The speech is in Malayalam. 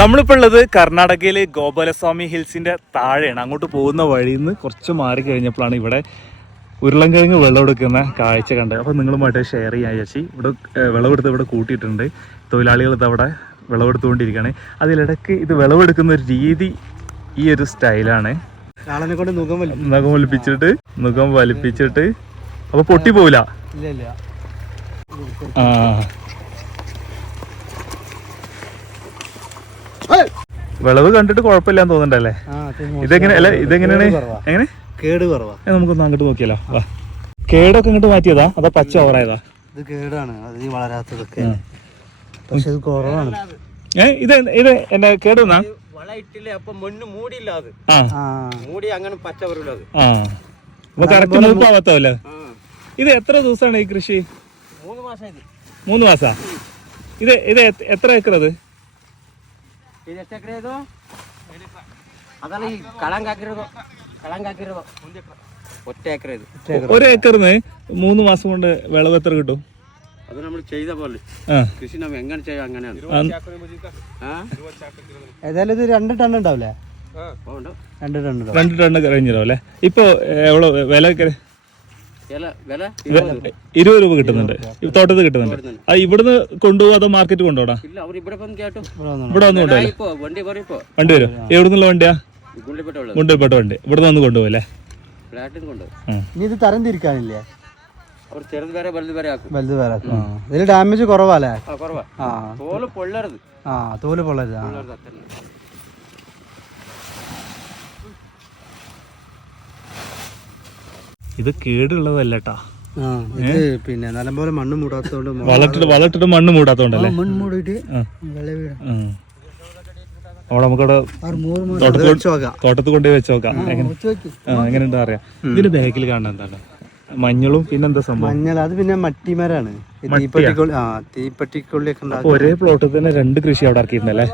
നമ്മളിപ്പോൾ ഉള്ളത് കർണാടകയിലെ ഗോപാലസ്വാമി ഹിൽസിന്റെ താഴെയാണ്. അങ്ങോട്ട് പോകുന്ന വഴിയിൽ നിന്ന് കുറച്ച് മാറി കഴിഞ്ഞപ്പോഴാണ് ഇവിടെ ഉരുളൻകിഴങ്ങ് വിളവെടുക്കുന്ന കാഴ്ച കണ്ടത്. അപ്പോൾ നിങ്ങളുമായിട്ട് ഷെയർ ചെയ്യാൻ ചേച്ചി ഇവിടെ വിളവെടുത്ത് ഇവിടെ കൂട്ടിയിട്ടുണ്ട്. തൊഴിലാളികൾ ഇത് അവിടെ വിളവെടുത്തുകൊണ്ടിരിക്കുകയാണ്. അതിലിടയ്ക്ക് ഇത് വിളവെടുക്കുന്ന ഒരു രീതി ഈ ഒരു സ്റ്റൈലാണ്. നഖം വലിപ്പിച്ചിട്ട് മുഖം വലിപ്പിച്ചിട്ട്. അപ്പോൾ പൊട്ടി പോവില്ല? ഇല്ല ഇല്ല. ആ. വിളവ് കണ്ടിട്ട് കുഴപ്പമില്ലാന്ന് തോന്നുന്നുണ്ടല്ലേ? ആ, ഇതെങ്ങനെ അല്ല ഇതെങ്ങനെയാണ്? എങ്ങനെ? കേട് കുറവാ. നമുക്കൊന്ന് അങ്ങോട്ട് നോക്കിയാലോ. വാ. കേടൊക്കെ ഇങ്ങോട്ട് മാറ്റിയതാ? അതോ പച്ച ഓവറായതാ? ഇത് കേടാണ്. അത് വളരാത്തതൊക്കെ. പക്ഷെ ഇത് കുറവാണ്. ഏ ഇത് ഇത് എന്നെ കേടുന്നാ ഇത് എത്ര ദിവസമാണ് ഈ കൃഷി? മൂന്ന് മാസം ഇത്. മൂന്ന് മാസാ? ഇത് ഇത് എത്ര- എത്ര ഏക്കർ അത് ಇದು ಎಷ್ಟು ಎಕರೆ ಇದು ಅದಲ್ಲ ಈ ಕಳಂಗ್ ಹಾಕಿರೋದು ಕಳಂಗ್ ಹಾಕಿರೋದು ಒಟ್ಟೆ ಎಕರೆ ಇದು ഒരു ഏക്കറിന് മൂന്ന് മാസം കൊണ്ട് വിളവ് എത്ര കിട്ടും ಅದು നമ്മൾ ചെയ്ത പോലെ ആ കൃഷി നമ്മൾ എങ്ങനെ ചെയ്യാം അങ്ങനെയാണ് ആ, ആ? ഏതായാലും ഇത് രണ്ട് ടൺ ഉണ്ടാവില്ലേ ഉണ്ട്. രണ്ട് ടൺ ഉണ്ടാവും രണ്ട് ടണ്ണ് കഴിഞ്ഞല്ലോ അല്ലേ ഇപ്പൊ എവ്വളോ വില ഒക്കെ വില വില ഇരുപത് രൂപ. കിട്ടുന്നുണ്ട്. തോട്ടത്തിൽ കിട്ടുന്നുണ്ട്. ആ ഇവിടുന്ന് കൊണ്ടുപോകാം അതോ മാർക്കറ്റ് കൊണ്ടുപോടാ ഇവിടെ വന്നു കൊണ്ടുപോയി വണ്ടി വരും. എവിടുന്നുള്ള വണ്ടിയാ? ഗുണ്ടിൽപ്പെട്ട വണ്ടി. ഇവിടുന്ന് വന്ന് കൊണ്ടുപോകല്ലേ ഇത് വലുത് ഡാമേജ് കുറവാല്ലേ ആ. തോൽ പൊള്ളരുത്. ആ തോൽ പൊള്ളരുത്. ഇത് കേടുള്ളതല്ലട്ടാ. ആ ഇത് പിന്നെ നല്ലപോലെ മണ്ണ് മൂടാത്തതുകൊണ്ട് മൊ- വളർത്തിട്ട് വളർത്തിട്ട് മണ്ണ് മൂടാത്തോണ്ടല്ലേ? മണ്ണ് മൂടിയിട്ട്. അവിടെ നമുക്കവിടെ തോട്ടത്തിൽ കൊണ്ടുപോയി വെച്ച് നോക്കാം. എങ്ങനെ വെച്ച് നോക്കി. ആ എങ്ങനെയുണ്ട് അറിയാം. ഇതിന്റെ ബാക്കിൽ കാണാൻ എന്താണ്? മഞ്ഞളും പിന്നെന്താ സംഭവം? മഞ്ഞൾ അത് പിന്നെ മട്ടിമരാണ് തീപ്പെട്ടിക്കൊള്ളി ആ തീപ്പെട്ടിക്കൊള്ളിയൊക്കെ ഒരേ പ്ലോട്ടിൽ തന്നെ രണ്ട് കൃഷി അവിടെ ഇറക്കിയിട്ടുണ്ടല്ലേ?